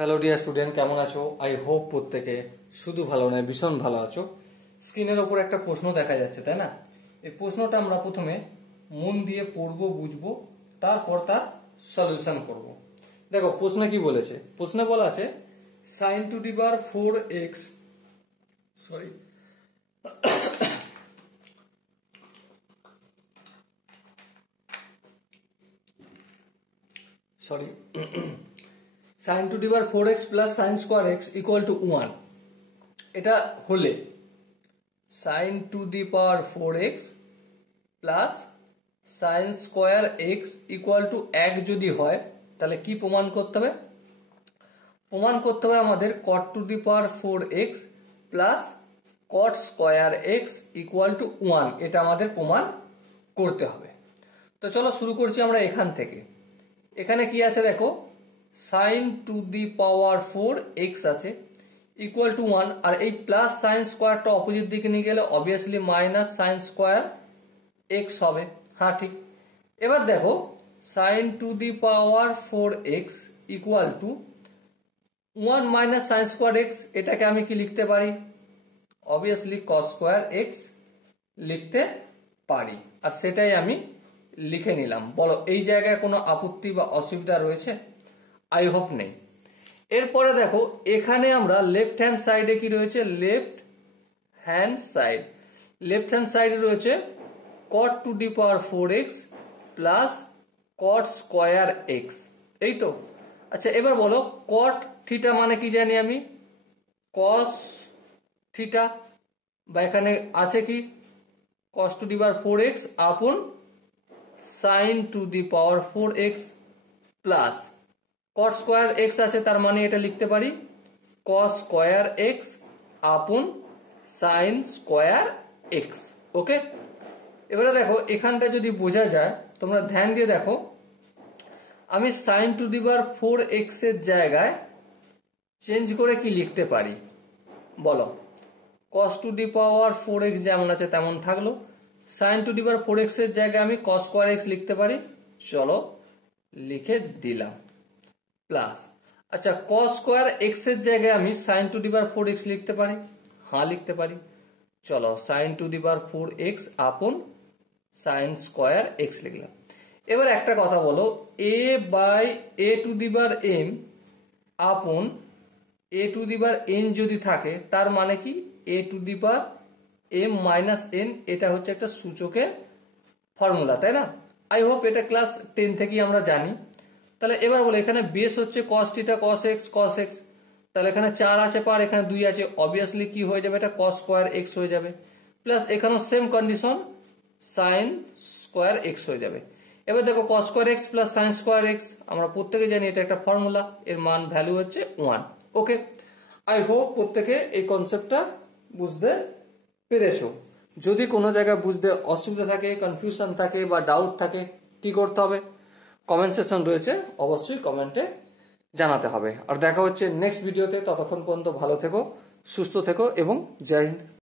Hello dear student, কেমন আছো? I hope প্রত্যেকে শুধু ভালো নয় ভীষণ ভালো আছো। স্ক্রিনের ওপর একটা প্রশ্ন দেখা যাচ্ছে, তাই না? এই প্রশ্নটা আমরা প্রথমে মন দিয়ে পড়বো, বুঝবো, তারপর তার সলিউশন করব। দেখো প্রশ্নে কি বলেছে। প্রশ্নে বলা আছে sin two the power 4x, sorry sorry sin two the power 4x plus sin square x equal to 1। এটা হলে sin two the power 4x plus sin square x equal to 1 যদি হয়, তাহলে কি প্রমাণ করতে হবে? প্রমাণ করতে হবে আমাদের cot two the power 4x plus cot square x equal to 1। এটা আমাদের প্রমাণ করতে হবে। তো চলো শুরু করছি আমরা এখান থেকে। এখানে কি আছে দেখো, sin two the power 4x আছে ইকুয়াল টু 1, আর এই প্লাস সাইন স্কোয়ারটা অপোজিট দিকে নিয়ে গেলে obviously minus sine square x হবে। হ্যাঁ ঠিক। এবার দেখো sin two the power 4x equal to 1 minus sine square x, এটাকে আমি কি লিখতে পারি? অবভিয়াসলি cos স্কোয়ার x লিখতে পারি, আর সেটাই আমি লিখে নিলাম। বলো এই জায়গায় কোনো আপত্তি বা অসুবিধা রয়েছে? আই হোপ নেই। এরপরে দেখো এখানে আমরা লেফট হ্যান্ড সাইডে কি রয়েছে, লেফট হ্যান্ড সাইডে রয়েছে cot two the power 4x plus cot square x, এই তো। আচ্ছা এবার বলো cot থিটা মানে কি জানি আমি? cos থিটা, বা এখানে আছে কি cos two the power 4x আপন sin two the power 4x plus cot square x আছে, তার মানে এটা লিখতে পারি cos স্কোয়ার x আপন sin স্কোয়ার x। ওকে, এবারে দেখো এখানটা যদি বোঝা যায়, তোমরা ধ্যান দিয়ে দেখো, আমি sin two the power 4x এর জায়গায় চেঞ্জ করে কি লিখতে পারি বলো? cos two the power 4x যেমন আছে তেমন থাকলো, sin two the power 4x এর জায়গায় আমি cos স্কোয়ার x লিখতে পারি। চলো লিখে দিলাম প্লাস, আচ্ছা cos স্কোয়ার x এর জায়গায় আমি sin two the power 4x লিখতে পারি। হ্যাঁ লিখতে পারি। চলো sin two the power 4x আপন sin স্কোয়ার x লিখলাম। এবার একটা কথা বলো, a by a to the power m upon a to the power n যদি থাকে, তার মানে কি a to the power m minus n, এটা হচ্ছে একটা সূচকের ফর্মুলা, তাই না? আই হোপ এটা ক্লাস 10 থেকেই আমরা জানি। তাহলে এবার বলো এখানে বেস হচ্ছে cos থিটা cos x, তাহলে এখানে 4 আছে পার, এখানে 2 আছে, অবভিয়াসলি কি হয়ে যাবে, এটা cos স্কোয়ার x হয়ে যাবে, প্লাস এখানেও same condition sin square x হয়ে যাবে। এবার দেখো cos square x plus sin square x, আমরা প্রত্যেকে জানি এটা একটা ফর্মুলা, এর মান ভ্যালু হচ্ছে 1। ওকে, আই হোপ প্রত্যেকে এই কনসেপ্টটা বুঝতে পেরেছো। যদি কোনো জায়গায় বুঝতে অসুবিধা থাকে, কনফিউশন থাকে বা ডাউট থাকে, কি করতে হবে? কমেন্ট সেকশন রয়েছে, অবশ্যই কমেন্টে জানাতে হবে। আর দেখা হচ্ছে নেক্সট ভিডিওতে। ততক্ষণ পর্যন্ত ভালো থেকো, সুস্থ থেকো এবং জয় হিন্দ।